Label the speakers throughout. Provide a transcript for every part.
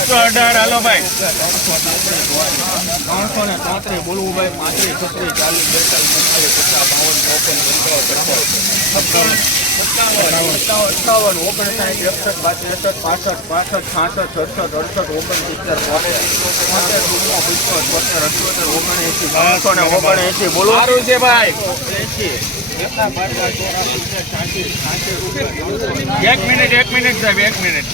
Speaker 1: બસો અઢાર. હાલો ભાઈ.
Speaker 2: ત્રણસો ને ચોત્રીસ બોલવું ભાઈ. પાંત્રીસ છત્રીસ ચાલીસ બેતાલીસ પચાસ બાવન ચોપન પંચાવન સત્તાવન. અઠાવન ઓગણસાઠ એકસઠ બાસઠ પાસઠ પાસઠ છાસઠ સડસઠ અડસઠ ઓગણસિત્તેર
Speaker 1: બોલવાનું છે ભાઈ.
Speaker 2: એંસી એકા
Speaker 1: મિનિટ એક મિનિટ સાહેબ એક મિનિટ.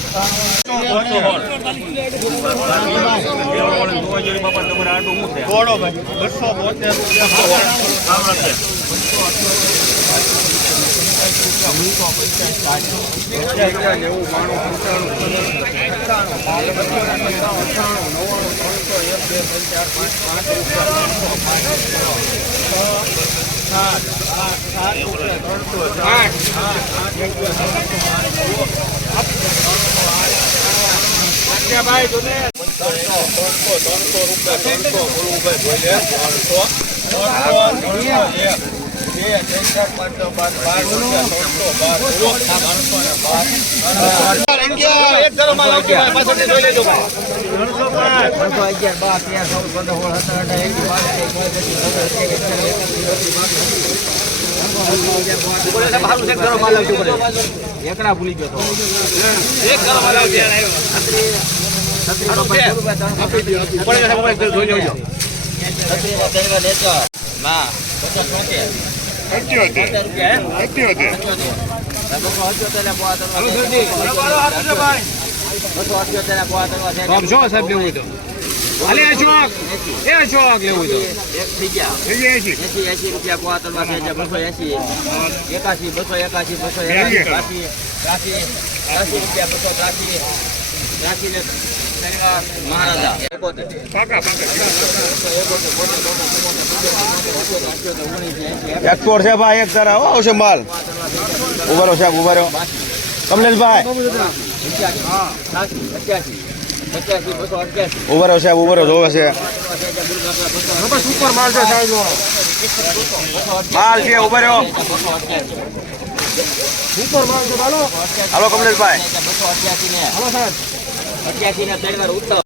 Speaker 2: બસો બોતેર રૂપિયા.
Speaker 1: ભાઈ
Speaker 2: ત્રણસો ત્રણસો રૂપિયા ત્રણસો બોલવું ભાઈ બોલે ત્રણસો ત્રણસો એકડા ભૂલી ગયો તો
Speaker 1: એક ધરો માલ આવજો
Speaker 2: ના પચાસ ચોતેર
Speaker 1: અઠ્યોતેર અઠ્યોતેર
Speaker 2: જો સાહેબ લેવું તો
Speaker 1: હાલે અશોક એ અશોક લેવું તો
Speaker 2: એક થઈ ગયા
Speaker 1: થઈ એસી
Speaker 2: એસી એસી રૂપિયા પોવા તરવા છે બસો એકાશી બસો એકાસી ત્રાસી ત્રાસી રૂપિયા બસો ત્રાસી ત્રાસી મહારાજા
Speaker 3: એક્સપોર્ટ છે ભાઈ, એક તારા. આવો આવશે માલ. ઉભારો સાહેબ ઉભારો કમલેશભાઈ ઉભારો સાહેબ ઉભારો જોવે છે.
Speaker 2: માલ છે સાહેબ
Speaker 3: ઉભારો હાલો, કમલેશભાઈ.
Speaker 2: બસો અઠ્યાસી ને ના ને ત્રણ વાર ઉત્તમ